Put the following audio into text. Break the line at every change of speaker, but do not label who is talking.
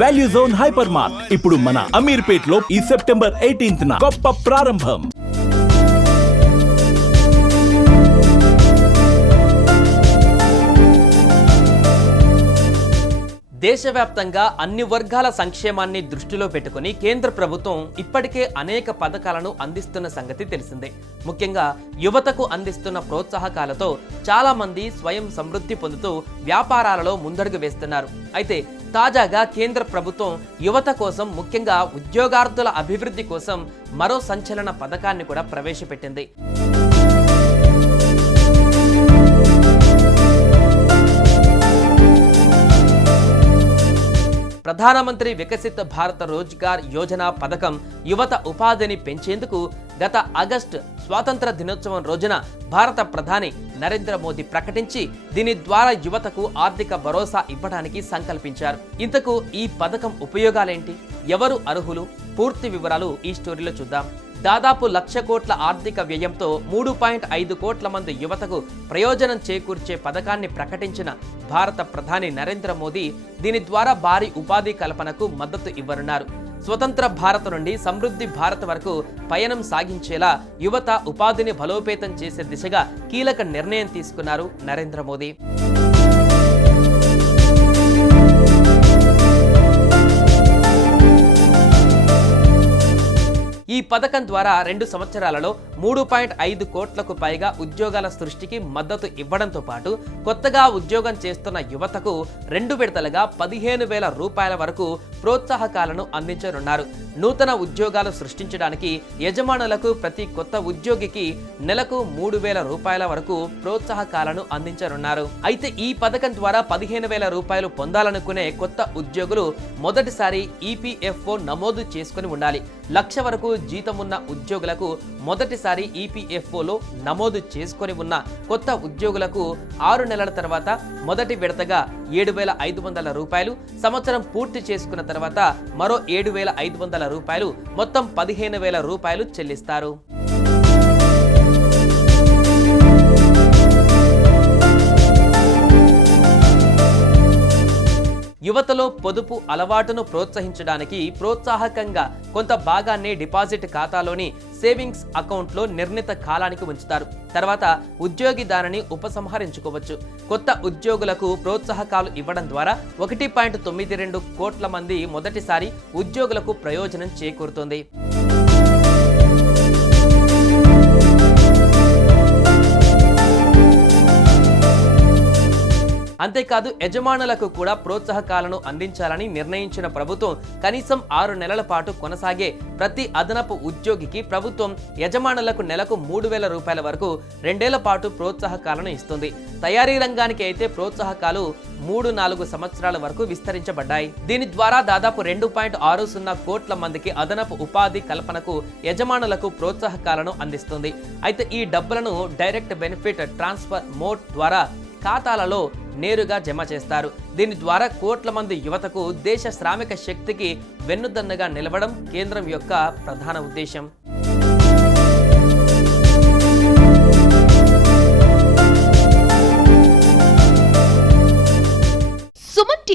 Value zone hyper mart ఇప్పుడు మన అమీర్పేట్లో ఈ సెప్టెంబర్ ఎయిటీన్త్ గొప్ప ప్రారంభం.
దేశవ్యాప్తంగా అన్ని వర్గాల సంక్షేమాన్ని దృష్టిలో పెట్టుకుని కేంద్ర ప్రభుత్వం ఇప్పటికే అనేక పథకాలను అందిస్తున్న సంగతి తెలిసిందే. ముఖ్యంగా యువతకు అందిస్తున్న ప్రోత్సాహకాలతో చాలామంది స్వయం సమృద్ధి పొందుతూ వ్యాపారాలలో ముందడుగు వేస్తున్నారు. అయితే తాజాగా కేంద్ర ప్రభుత్వం యువత కోసం ముఖ్యంగా ఉద్యోగార్థుల అభివృద్ధి కోసం మరో సంచలన పథకాన్ని కూడా ప్రవేశపెట్టింది. ప్రధానమంత్రి వికసిత భారత రోజ్గార్ యోజన పథకం యువత ఉపాధిని పెంచేందుకు గత ఆగస్టు స్వాతంత్ర దినోత్సవం రోజున భారత ప్రధాని నరేంద్ర మోదీ ప్రకటించి దీని ద్వారా యువతకు ఆర్థిక భరోసా ఇవ్వడానికి సంకల్పించారు. ఇంతకు ఈ పథకం ఉపయోగాలేంటి? ఎవరు అర్హులు? పూర్తి వివరాలు ఈ స్టోరీలో చూద్దాం. దాదాపు లక్ష కోట్ల ఆర్థిక వ్యయంతో మూడు పాయింట్ ఐదు కోట్ల మంది యువతకు ప్రయోజనం చేకూర్చే పథకాన్ని ప్రకటించిన భారత ప్రధాని నరేంద్ర మోదీ దీని ద్వారా భారీ ఉపాధి కల్పనకు మద్దతు ఇవ్వనున్నారు. స్వతంత్ర భారత్ నుండి సమృద్ధి భారత్ వరకు పయనం సాగించేలా యువత ఉపాధిని బలోపేతం చేసే దిశగా కీలక నిర్ణయం తీసుకున్నారు నరేంద్ర మోదీ. ఈ పథకం ద్వారా రెండు సంవత్సరాలలో మూడు పాయింట్ ఐదు కోట్లకు పైగా ఉద్యోగాల సృష్టికి మద్దతు ఇవ్వడంతో పాటు కొత్తగా ఉద్యోగం చేస్తున్న యువతకు రెండు విడతలుగా పదిహేను వేల రూపాయల వరకు ప్రోత్సాహకాలను అందించనున్నారు. నూతన ఉద్యోగాలు సృష్టించడానికి యజమానులకు ప్రతి కొత్త ఉద్యోగికి నెలకు మూడు వేల రూపాయల వరకు ప్రోత్సాహకాలను అందించనున్నారు. అయితే ఈ పథకం ద్వారా పదిహేను వేల రూపాయలు పొందాలనుకునే కొత్త ఉద్యోగులు మొదటిసారి ఈపీఎఫ్ఓ నమోదు చేసుకుని ఉండాలి. లక్ష వరకు జీతం ఉన్న ఉద్యోగులకు మొదటిసారి ఈపీఎఫ్ఓలో నమోదు చేసుకొని ఉన్న కొత్త ఉద్యోగులకు ఆరు నెలల తర్వాత మొదటి విడతగా ఏడు వేల ఐదు వందల రూపాయలు సంవత్సరం పూర్తి చేసుకున్న తర్వాత మరో ఏడు వేల ఐదు వందల రూపాయలు మొత్తం పదిహేను వేల రూపాయలు చెల్లిస్తారు. యువతలో పొదుపు అలవాటును ప్రోత్సహించడానికి ప్రోత్సాహకంగా కొంత భాగాన్ని డిపాజిట్ ఖాతాలోని సేవింగ్స్ అకౌంట్లో నిర్ణీత కాలానికి ఉంచుతారు. తర్వాత ఉద్యోగి దానిని ఉపసంహరించుకోవచ్చు. కొత్త ఉద్యోగులకు ప్రోత్సాహకాలు ఇవ్వడం ద్వారా ఒకటి పాయింట్ తొమ్మిది రెండు కోట్ల మంది మొదటిసారి ఉద్యోగులకు ప్రయోజనం చేకూరుతుంది. అంతేకాదు యజమానులకు కూడా ప్రోత్సాహకాలను అందించాలని నిర్ణయించిన ప్రభుత్వం కనీసం ఆరు నెలల పాటు కొనసాగే ప్రతి అదనపు ఉద్యోగికి ప్రభుత్వం యజమానులకు నెలకు మూడు వేల రూపాయల వరకు రెండేళ్ళ పాటు ప్రోత్సాహకాలను ఇస్తుంది. తయారీ రంగానికి అయితే ప్రోత్సాహకాలు మూడు నాలుగు సంవత్సరాల వరకు విస్తరించబడ్డాయి. దీని ద్వారా దాదాపు రెండు పాయింట్ ఆరు సున్నా కోట్ల మందికి అదనపు ఉపాధి కల్పనకు యజమానులకు ప్రోత్సాహకాలను అందిస్తుంది. అయితే ఈ డబ్బులను డైరెక్ట్ బెనిఫిట్ ట్రాన్స్ఫర్ మోడ్ ద్వారా ఖాతాలలో నేరుగా జమ చేస్తారు. దీని ద్వారా కోట్ల మంది యువతకు దేశ శ్రామిక శక్తికి వెన్నుదన్నుగా నిలవడం కేంద్రం యొక్క ప్రధాన ఉద్దేశం